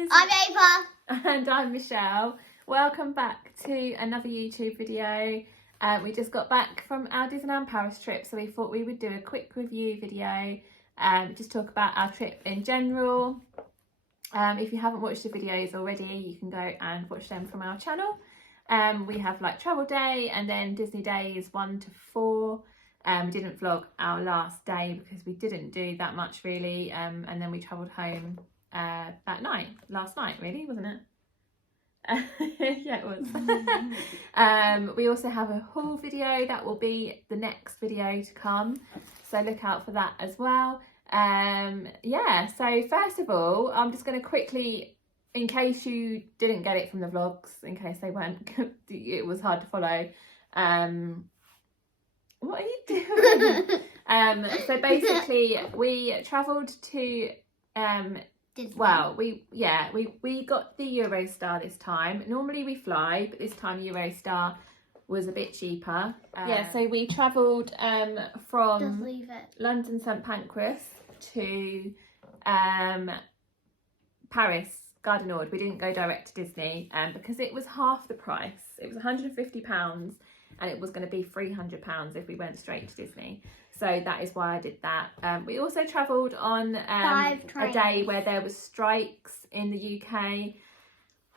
guys. I'm Ava. And I'm Michelle. Welcome back to another YouTube video. We just got back from our Disneyland Paris trip, so we thought we would do a quick review video, just talk about our trip in general. If you haven't watched the videos already, you can go and watch them from our channel. We have like travel day and then Disney days 1 to 4. We didn't vlog our last day because we didn't do that much really, and then we travelled home last night really, wasn't it? Yeah, it was. We also have a haul video that will be the next video to come, so look out for that as well. Yeah, so first of all, I'm just going to quickly, in case you didn't get it from the vlogs, in case they weren't, it was hard to follow. What are you doing? So basically, we travelled to well, we got the Eurostar this time. Normally we fly, but this time Eurostar was a bit cheaper. Yeah, so we travelled from London St Pancras to Paris Garden Nord. We didn't go direct to Disney because it was half the price. It was £150 and it was going to be £300 if we went straight to Disney. So that is why I did that. We also travelled on a day where there was strikes in the UK.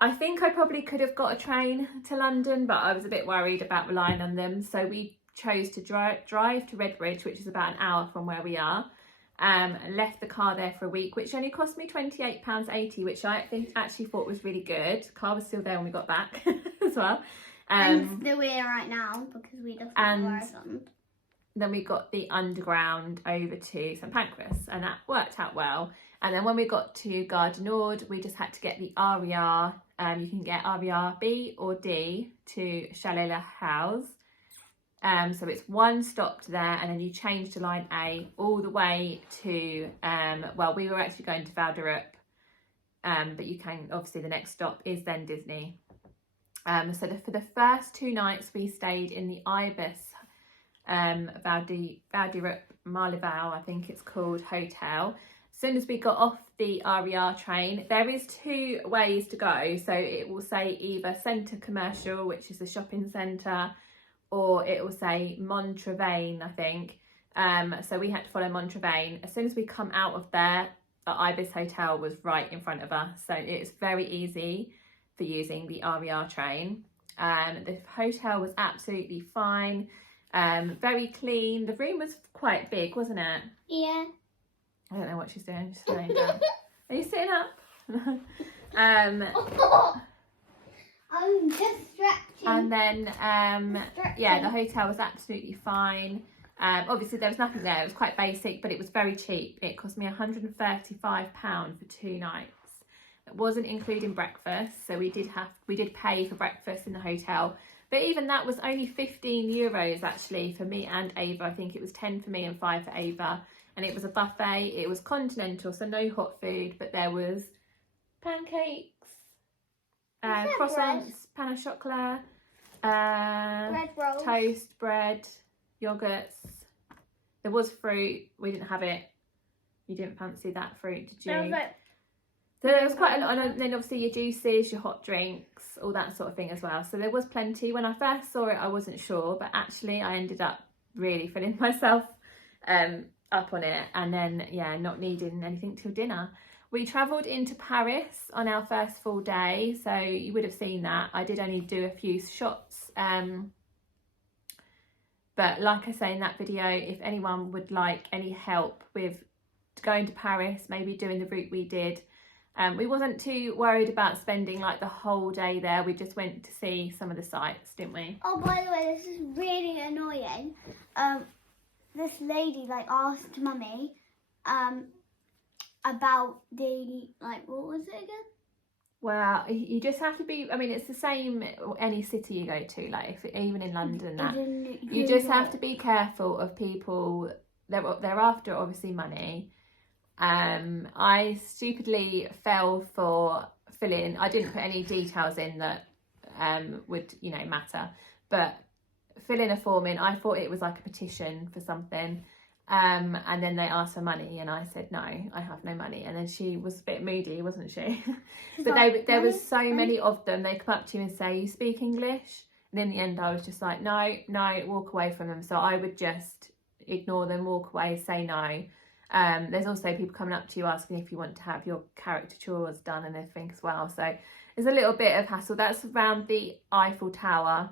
I think I probably could have got a train to London, but I was a bit worried about relying on them. So we chose to drive to Redbridge, which is about an hour from where we are. And left the car there for a week, which only cost me £28.80, which I actually thought was really good. The car was still there when we got back as well. And still here right now because we just got then we got the underground over to St Pancras, and that worked out well. And then when we got to Garden Nord, we just had to get the RER. You can get RER B or D to Chalet La House. So it's one stop there, and then you change to line A all the way to, well, we were actually going to Val d'Europe, but you can, obviously the next stop is then Disney. So for the first 2 nights we stayed in the Ibis Val d'Europe Marlival, I think it's called, hotel. As soon as we got off the RER train, there is 2 ways to go. So it will say either Centre Commercial, which is a shopping centre, or it will say Montrevane, I think. So we had to follow Montrevane. As soon as we come out of there, the Ibis Hotel was right in front of us. So it's very easy for using the RER train. The hotel was absolutely fine. Very clean. The room was quite big, wasn't it? Yeah. I don't know what she's doing. She's laying down. Are you sitting up? I'm just stretching. And then, yeah, the hotel was absolutely fine. Obviously, there was nothing there. It was quite basic, but it was very cheap. It cost me £135 for 2 nights. It wasn't including breakfast, so we did pay for breakfast in the hotel. But even that was only €15 actually for me and Ava. I think it was 10 for me and 5 for Ava. And it was a buffet. It was continental, so no hot food, but there was pancakes, croissants, pain au chocolat, bread rolls, toast, bread, yogurts. There was fruit. We didn't have it. You didn't fancy that fruit, did you? So there was quite a lot, and then obviously your juices, your hot drinks, all that sort of thing as well. So there was plenty. When I first saw it, I wasn't sure, but actually I ended up really filling myself up on it, and then, yeah, not needing anything till dinner. We travelled into Paris on our first full day, so you would have seen that. I did only do a few shots, but like I say in that video, if anyone would like any help with going to Paris, maybe doing the route we did, we wasn't too worried about spending like the whole day there. We just went to see some of the sights, didn't we? Oh, by the way, this is really annoying. This lady asked Mummy about the what was it again? Well, you just have to be, I mean, it's the same any city you go to, like even in London, that you just have to be careful of people. They're after obviously money. I stupidly fell for filling. I didn't put any details in that would, you know, matter, but fill in a form in. I thought it was like a petition for something, And then they asked for money, and I said no, I have no money. And then she was a bit moody, wasn't she? But there was so many of them. They come up to you and say, "You speak English?" And in the end, I was just like, no, walk away from them. So I would just ignore them, walk away, say no. There's also people coming up to you asking if you want to have your caricatures done and everything as well. So there's a little bit of hassle. That's around the Eiffel Tower.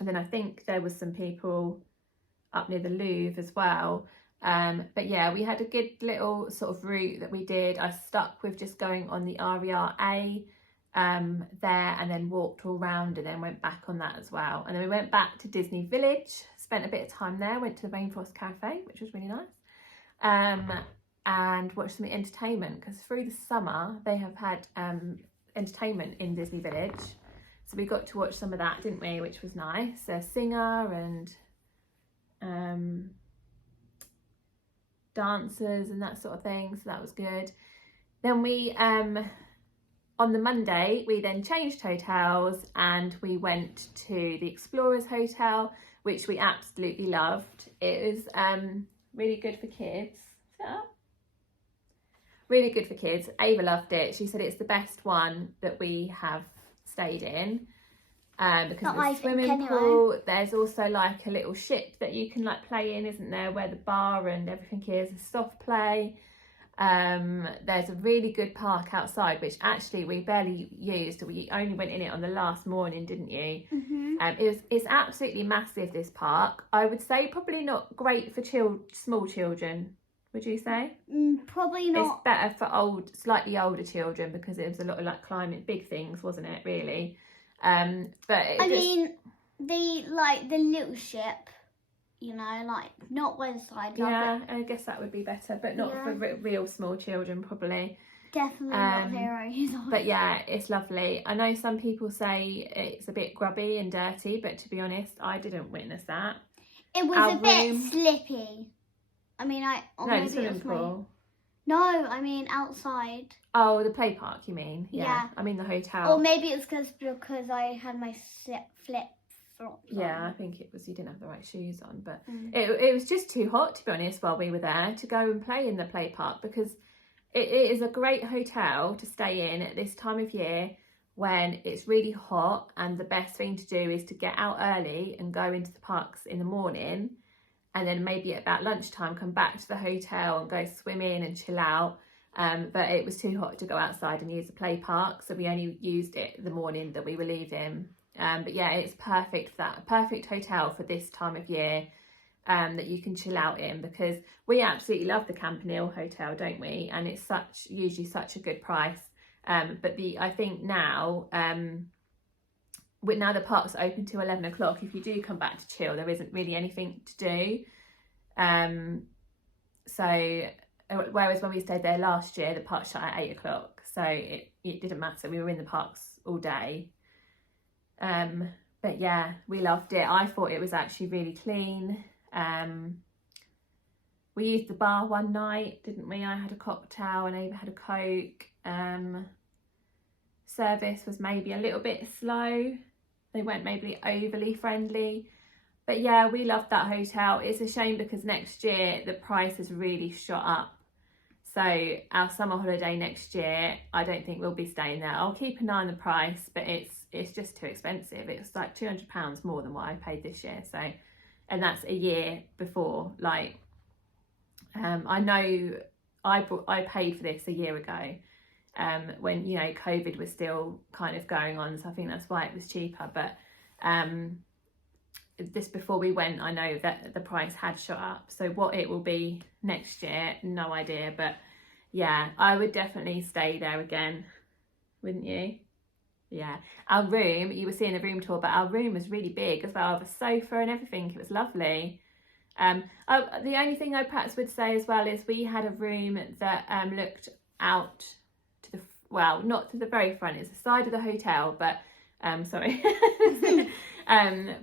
And then I think there was some people up near the Louvre as well. But yeah, we had a good little sort of route that we did. I stuck with just going on the RERA there, and then walked all round, and then went back on that as well. And then we went back to Disney Village, spent a bit of time there, went to the Rainforest Cafe, which was really nice, and watched some entertainment, because through the summer they have had entertainment in Disney Village, so we got to watch some of that, didn't we, which was nice. A singer and dancers and that sort of thing, so that was good. Then we on the Monday we then changed hotels, and we went to the Explorers Hotel, which we absolutely loved. It was really good for kids. Really good for kids. Ava loved it. She said it's the best one that we have stayed in. Because of the swimming pool. There's also like a little ship that you can like play in, isn't there, where the bar and everything is, a soft play. There's a really good park outside, which actually we barely used. We only went in it on the last morning, didn't you? It's absolutely massive, this park. I would say probably not great for small children, would you say? Probably not. It's better for slightly older children, because it was a lot of like climbing big things, wasn't it, really? But I mean, the little ship, you know, like not one side. Yeah, I guess that would be better, but not for real small children, probably. Definitely not 0 years old. But yeah, it's lovely. I know some people say it's a bit grubby and dirty, but to be honest, I didn't witness that. It was a bit slippy. I mean, no, the swimming pool. No, I mean outside. Oh, the play park, you mean? Yeah. I mean the hotel. Or maybe it's because I had my flip flops. Yeah, I think it was you didn't have the right shoes on, but it was just too hot, to be honest, while we were there to go and play in the play park, because it is a great hotel to stay in at this time of year when it's really hot, and the best thing to do is to get out early and go into the parks in the morning, and then maybe at about lunchtime come back to the hotel and go swimming and chill out. But it was too hot to go outside and use the play park, so we only used it the morning that we were leaving. But yeah, it's perfect for that, a perfect hotel for this time of year, that you can chill out in, because we absolutely love the Campanile Hotel, don't we? And it's usually such a good price. But I think now, now the park's open till 11 o'clock. If you do come back to chill, there isn't really anything to do. So whereas when we stayed there last year, the park shut at 8 o'clock, so it didn't matter. We were in the parks all day. But yeah, we loved it. I thought it was actually really clean. We used the bar one night, didn't we? I had a cocktail and Ava had a Coke. Service was maybe a little bit slow. They weren't maybe overly friendly. But yeah, we loved that hotel. It's a shame because next year the price has really shot up. So our summer holiday next year, I don't think we'll be staying there. I'll keep an eye on the price, but it's just too expensive. It's like £200 more than what I paid this year. So, and that's a year before. Like, I know I paid for this a year ago, when, you know, COVID was still kind of going on. So I think that's why it was cheaper. But just before we went, I know that the price had shot up. So what it will be next year, no idea. But yeah, I would definitely stay there again, wouldn't you? Yeah, our room, you were seeing the room tour, but our room was really big as well, the sofa and everything. It was lovely. The only thing I perhaps would say as well is we had a room that looked out to the, well, not to the very front, it's the side of the hotel, but sorry.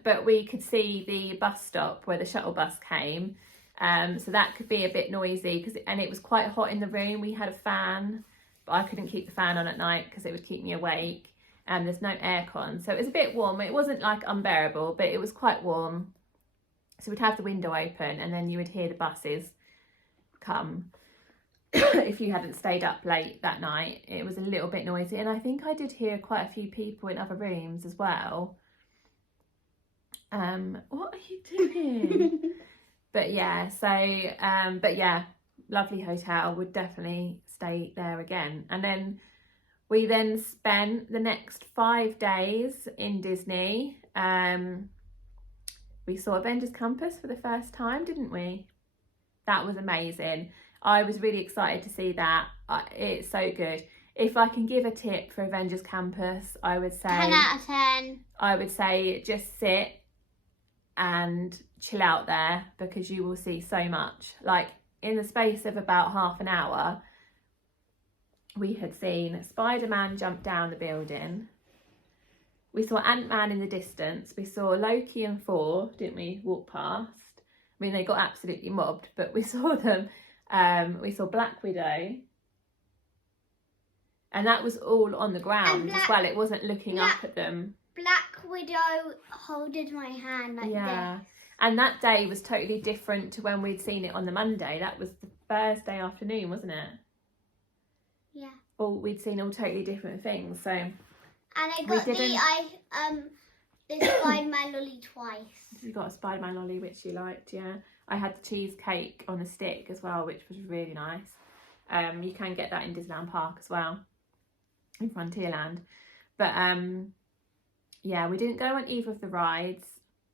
But we could see the bus stop where the shuttle bus came. So that could be a bit noisy, and it was quite hot in the room. We had a fan, but I couldn't keep the fan on at night because it would keep me awake. There's no aircon, so it was a bit warm. It wasn't like unbearable, but it was quite warm. So we'd have the window open and then you would hear the buses come. If you hadn't stayed up late that night, it was a little bit noisy, and I think I did hear quite a few people in other rooms as well. What are you doing? But yeah, so but yeah, lovely hotel, would definitely stay there again. And then we then spent the next 5 days in Disney. We saw Avengers Campus for the first time, didn't we? That was amazing. I was really excited to see that. It's so good. If I can give a tip for Avengers Campus, I would say 10 out of 10. I would say just sit and chill out there, because you will see so much. Like, in the space of about half an hour, we had seen Spider-Man jump down the building. We saw Ant-Man in the distance. We saw Loki and Thor, didn't we, walk past. I mean, they got absolutely mobbed, but we saw them. We saw Black Widow. And that was all on the ground as well. It wasn't looking up at them. Black Widow holded my hand like this. And that day was totally different to when we'd seen it on the Monday. That was the Thursday afternoon, wasn't it? Yeah. We'd seen all totally different things. So. And I got the Spider-Man lolly twice. You got a Spider-Man lolly, which you liked, yeah. I had the cheesecake on a stick as well, which was really nice. You can get that in Disneyland Park as well, in Frontierland. But yeah, we didn't go on either of the rides.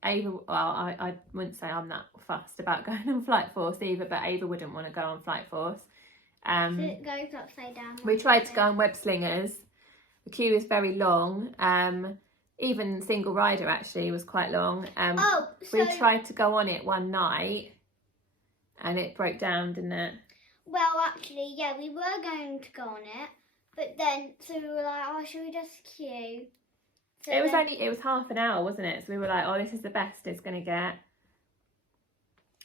Ava, well, I wouldn't say I'm that fussed about going on Flight Force either, but Ava wouldn't want to go on Flight Force. It goes upside down. We tried to go on Web Slingers. The queue is very long. Even single rider actually was quite long. We tried to go on it one night and it broke down, didn't it? Well, actually, yeah, we were going to go on it, but then, so we were like, oh, should we just queue? So it was half an hour, wasn't it? So we were like, oh, this is the best it's going to get.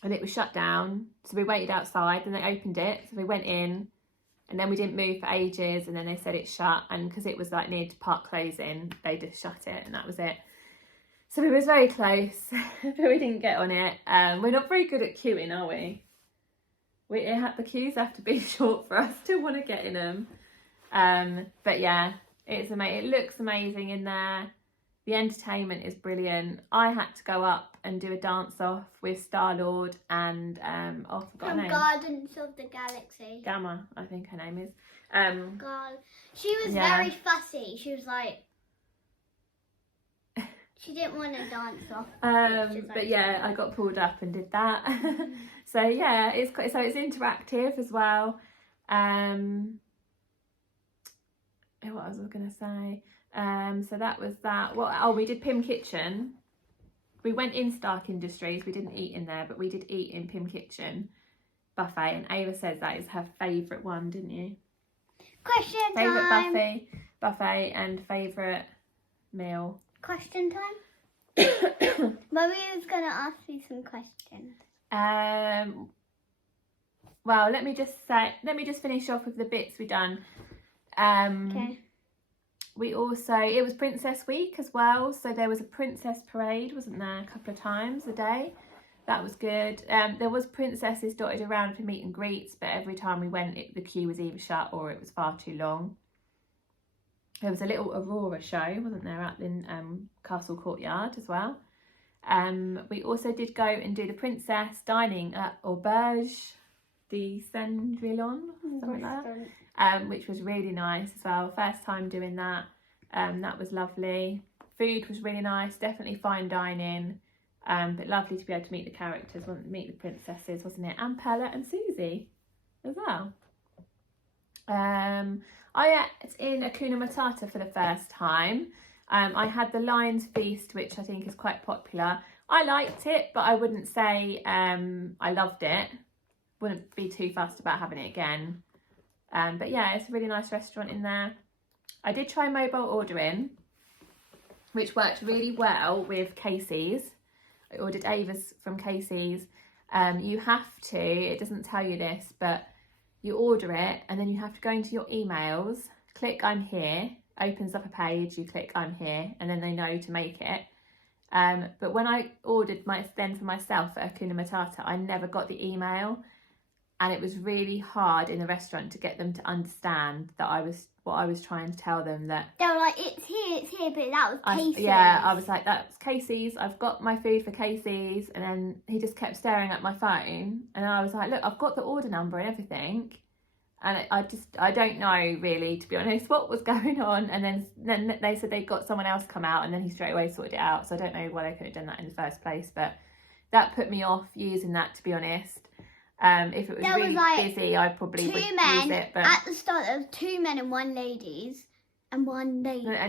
And it was shut down. So we waited outside and they opened it. So we went in and then we didn't move for ages. And then they said it's shut. And because it was like near to park closing, they just shut it and that was it. So we was very close, but we didn't get on it. We're not very good at queuing, are we? The queues have to be short for us to want to get in them. But yeah, it's amazing. It looks amazing in there. The entertainment is brilliant. I had to go up and do a dance off with Star-Lord and I forgot her name. Guardians of the Galaxy. Gamma, I think her name is. She was very fussy. She was like, she didn't want to dance off. But yeah, I got pulled up and did that. So yeah, it's interactive as well. What was I going to say? So that was that. We did Pim Kitchen. We went in Stark Industries. We didn't eat in there, but we did eat in Pim Kitchen buffet. And Ava says that is her favourite one, didn't you? Question time. Favourite buffet and favourite meal. Question time. Mummy was going to ask me some questions. Well, let me just finish off with the bits we done. Okay. It was Princess Week as well, so there was a princess parade, wasn't there, a couple of times a day. That was good. There was princesses dotted around for meet and greets, but every time we went, the queue was either shut or it was far too long. There was a little Aurora show, wasn't there, out in Castle Courtyard as well. We also did go and do the princess dining at Auberge de Cendrillon, something like that, which was really nice as well. First time doing that. That was lovely. Food was really nice, definitely fine dining, but lovely to be able to meet the characters, meet the princesses, wasn't it? And Pella and Susie as well. I ate in Hakuna Matata for the first time. I had the Lion's Feast, which I think is quite popular. I liked it, but I wouldn't say I loved it. Wouldn't be too fussed about having it again. But yeah, it's a really nice restaurant in there. I did try mobile ordering, which worked really well with Casey's. I ordered Ava's from Casey's. You have to, it doesn't tell you this, but you order it and then you have to go into your emails, click I'm here, opens up a page, you click I'm here, and then they know to make it. But when I ordered then for myself at Hakuna Matata, I never got the email, and it was really hard in the restaurant to get them to understand that what I was trying to tell them. That they were like, it's here, but that was Casey's. I was like, that's Casey's. I've got my food for Casey's, and then he just kept staring at my phone, and I was like, look, I've got the order number and everything. And I don't know really, to be honest, what was going on. And then they said they got someone else come out, and then he straight away sorted it out. So I don't know why they couldn't have done that in the first place, but that put me off using that, to be honest. If it was really busy, I probably would use it. But at the start, there was 2 men and 1 lady. And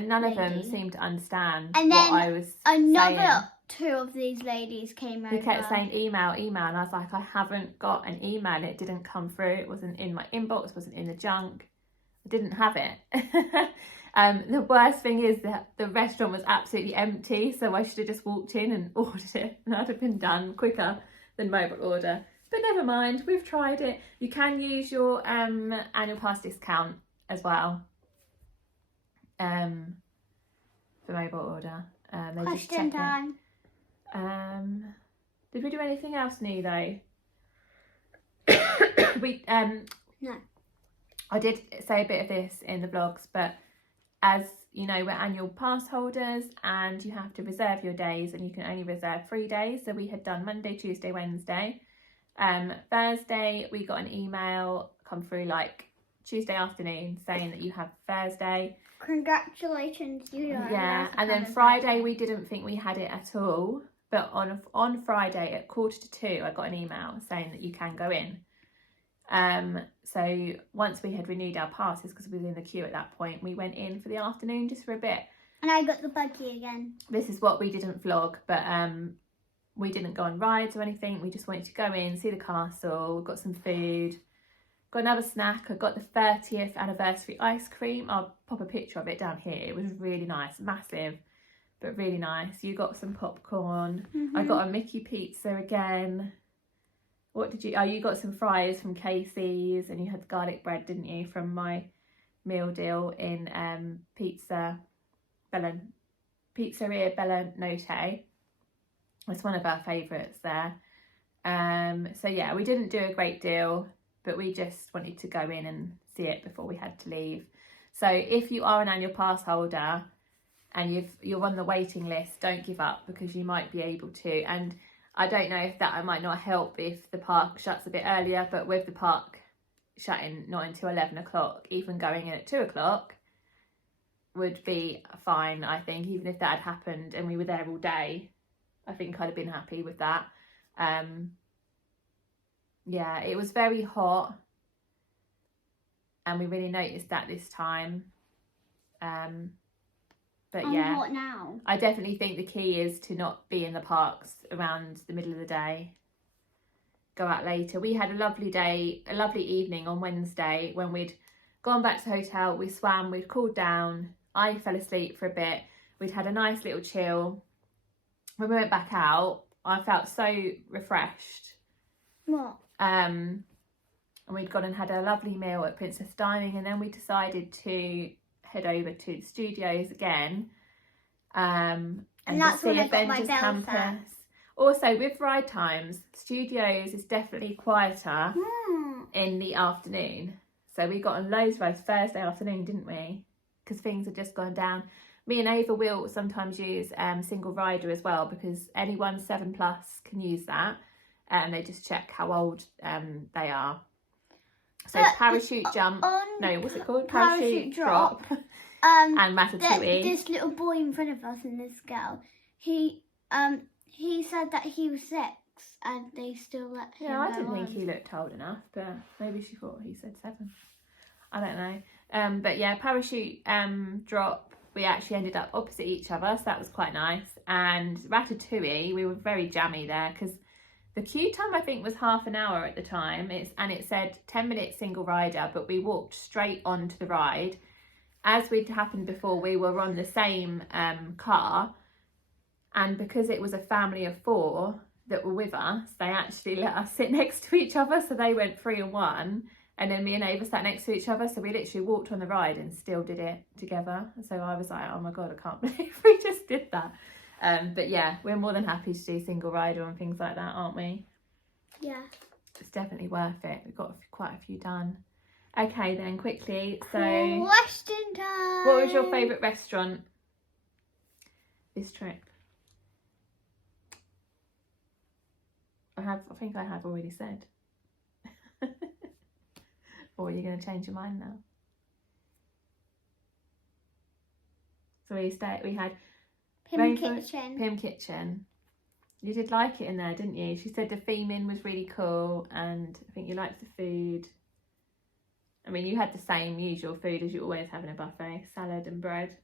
none of them seemed to understand and what I was another saying. 2 of these ladies came over. He kept saying email, and I was like, I haven't got an email. It didn't come through. It wasn't in my inbox. Wasn't in the junk. I didn't have it. The worst thing is that the restaurant was absolutely empty, so I should have just walked in and ordered it, and I'd have been done quicker than mobile order. But never mind, we've tried it. You can use your annual pass discount as well for mobile order. They just check time. Did we do anything else new though? No. I did say a bit of this in the vlogs, but as you know, we're annual pass holders and you have to reserve your days, and you can only reserve 3 days. So we had done Monday, Tuesday, Wednesday. Thursday we got an email come through like Tuesday afternoon saying that you have Thursday. Congratulations, you are. Yeah, and then Friday we didn't think we had it at all, but on Friday at 1:45 I got an email saying that you can go in. So once we had renewed our passes, because we were in the queue at that point, we went in for the afternoon just for a bit. And I got the buggy again. This is what we didn't vlog, but we didn't go on rides or anything. We just wanted to go in, see the castle, got some food, got another snack. I got the 30th anniversary ice cream. I'll pop a picture of it down here. It was really nice, massive, but really nice. You got some popcorn. I got a Mickey pizza again. What did you? Oh, you got some fries from Casey's, and you had garlic bread, didn't you, from my meal deal in Pizzeria Bella Notte. It's one of our favourites there. So yeah, we didn't do a great deal, but we just wanted to go in and see it before we had to leave. So if you are an annual pass holder and you're on the waiting list, don't give up, because you might be able to. And I don't know if that might not help if the park shuts a bit earlier, but with the park shutting not until 11 o'clock, even going in at 2 o'clock would be fine, I think. Even if that had happened and we were there all day, I think I'd have been happy with that. Yeah, it was very hot, and we really noticed that this time. But I'm yeah, hot now. I definitely think the key is to not be in the parks around the middle of the day. Go out later. We had a lovely day, a lovely evening on Wednesday when we'd gone back to the hotel. We swam, we'd cooled down. I fell asleep for a bit. We'd had a nice little chill. When we went back out, I felt so refreshed. What? And we'd gone and had a lovely meal at Princess Dining, and then we decided to head over to the studios again, and that's see when I got my Avengers bell Campus. set. Also, with ride times, studios is definitely quieter in the afternoon. So we got on loads of rides Thursday afternoon, didn't we? Because things had just gone down. Me and Ava will sometimes use single rider as well, because anyone 7+ can use that, and they just check how old they are. So parachute jump, no, what's it called? Parachute drop, and Ratatouille. This little boy in front of us and this girl, he said that he was 6 and they still let him Yeah, I go didn't think on. he looked old enough, but maybe she thought he said 7. I don't know. But yeah, parachute drop, we actually ended up opposite each other, so that was quite nice. And Ratatouille, we were very jammy there, because the queue time I think was half an hour at the time, and it said 10 minutes single rider, but we walked straight onto the ride. As we'd happened before, we were on the same car, and because it was a family of 4 that were with us, they actually let us sit next to each other, so they went 3 and 1, and then me and Ava sat next to each other, so we literally walked on the ride and still did it together. So I was like, oh my god, I can't believe we just did that. But yeah, we're more than happy to do single rider and things like that, aren't we? Yeah. It's definitely worth it. We've got quite a few done. Okay then, quickly. So, Question time. what was your favourite restaurant this trip? I think I have already said. Or are you going to change your mind now? So we had Pim Rainforest- Kitchen. Pim Kitchen. You did like it in there, didn't you? She said the theming was really cool, and I think you liked the food. I mean, you had the same usual food as you always have in a buffet: salad and bread,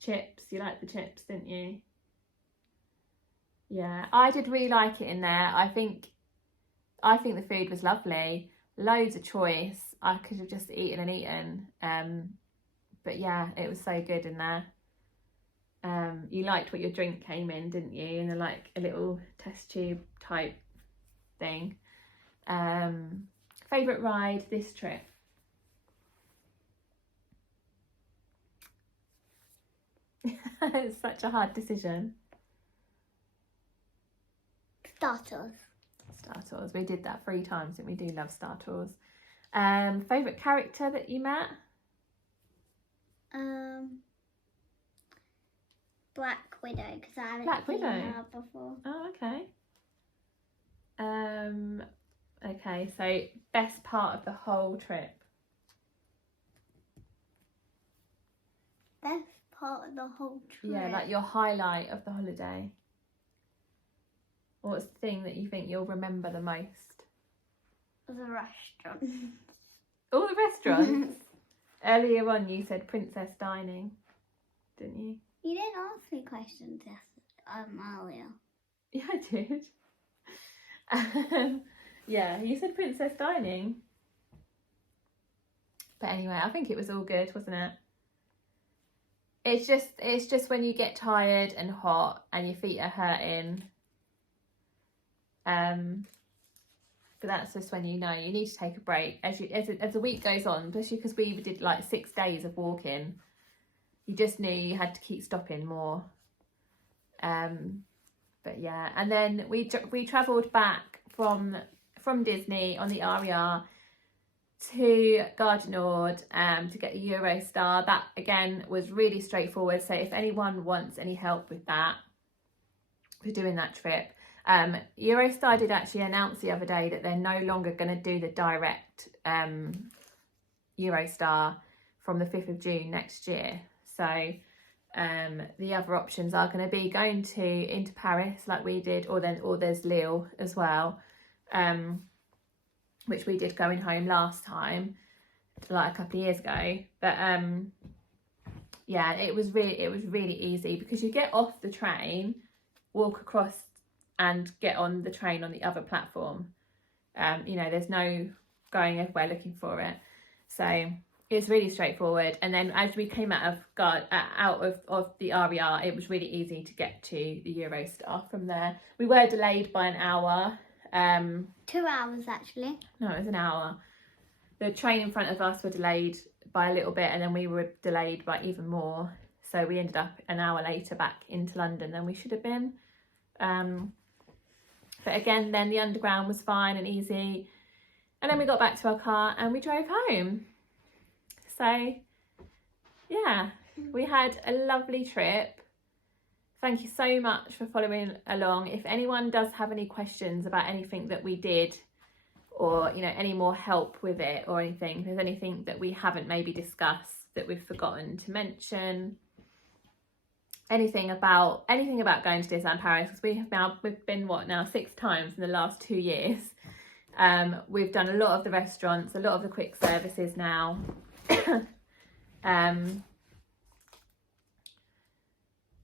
chips. You liked the chips, didn't you? Yeah, I did really like it in there. I think the food was lovely. Loads of choice. I could have just eaten and eaten. But yeah, it was so good in there. You liked what your drink came in, didn't you? In a little test tube type thing. Favourite ride this trip? It's such a hard decision. Star Tours. Star Tours. We did that 3 times, and we do love Star Tours. Favourite character that you met? Black Widow, because I haven't Black seen Widow? her before. Oh, okay. Okay, so best part of the whole trip. Best part of the whole trip. Yeah, like your highlight of the holiday. What's the thing that you think you'll remember the most? The restaurant. All the restaurants? Earlier on you said Princess Dining, didn't you? You didn't ask me questions earlier. Yeah, I did. Yeah, you said Princess Dining. But anyway, I think it was all good, wasn't it? It's just when you get tired and hot and your feet are hurting. But that's just when you know you need to take a break. As the week goes on, especially because we did like 6 days of walking, you just knew you had to keep stopping more. But yeah, and then we travelled back from Disney on the RER to Gare du Nord to get the Eurostar. That again was really straightforward. So if anyone wants any help with that, for doing that trip, Eurostar did actually announce the other day that they're no longer going to do the direct Eurostar from the 5th of June next year. So the other options are going to be going into Paris like we did, or there's Lille as well, which we did going home last time, like a couple of years ago. But yeah, it was really easy because you get off the train, walk across and get on the train on the other platform. There's no going everywhere looking for it. So it's really straightforward. And then as we came out of the RER, it was really easy to get to the Eurostar from there. We were delayed by an hour. 2 hours actually. No, it was an hour. The train in front of us were delayed by a little bit, and then we were delayed by even more. So we ended up an hour later back into London than we should have been. But again, then the underground was fine and easy. And then we got back to our car and we drove home. So yeah, we had a lovely trip. Thank you so much for following along. If anyone does have any questions about anything that we did, or any more help with it or anything, if there's anything that we haven't maybe discussed that we've forgotten to mention, anything about going to Disneyland Paris, because we've been 6 times in the last 2 years. We've done a lot of the restaurants, a lot of the quick services now.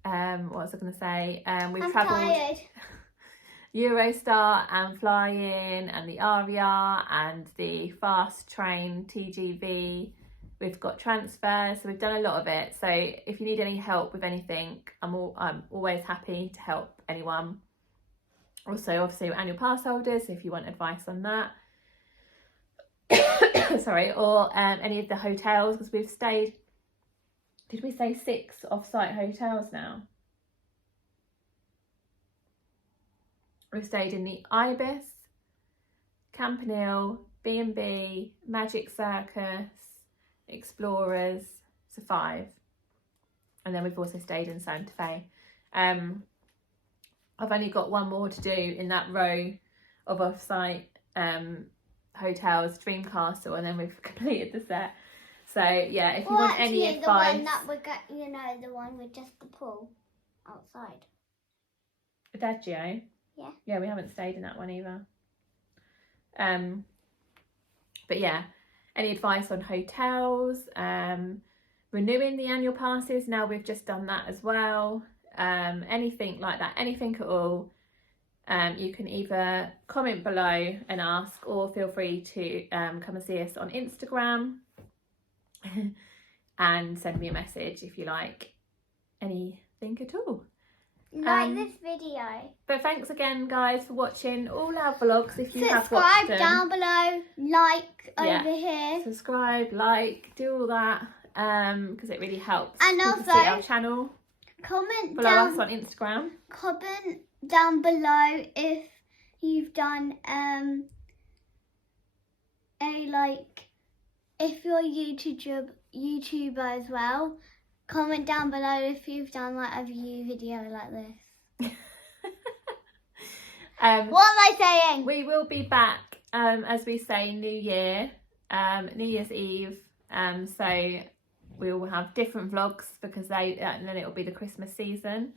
What was I going to say? We've travelled Eurostar and flying and the RER and the fast train TGV. We've got transfers, so we've done a lot of it. So if you need any help with anything, I'm always happy to help anyone. Also, obviously, we're annual pass holders, if you want advice on that. Sorry, or any of the hotels, because we've stayed, did we say 6 off-site hotels now? We've stayed in the Ibis, Campanile, B&B, Magic Circus, Explorers, so 5. And then we've also stayed in Santa Fe. I've only got one more to do in that row of off-site hotels, Dream Castle, and then we've completed the set. So yeah, if you want any advice, the one that we got, you know, the one with just the pool outside. Adagio. Yeah. Yeah, we haven't stayed in that one either. But yeah, any advice on hotels? Renewing the annual passes. Now we've just done that as well. Anything like that, anything at all. You can either comment below and ask, or feel free to come and see us on Instagram and send me a message if you like anything at all. Like this video. But thanks again, guys, for watching all our vlogs. If you have watched them, subscribe down below, like over here. Subscribe, like, do all that, because it really helps. And people also, see our channel. Comment Follow us on Instagram. Comment down below if you've done if you're a YouTuber as well. Comment down below if you've done like a view video like this. What am I saying? We will be back, as we say, New Year, New Year's Eve. So we will have different vlogs because and then it will be the Christmas season.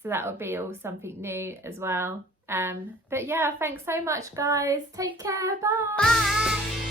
So that will be all something new as well. But yeah, thanks so much, guys. Take care. Bye. Bye.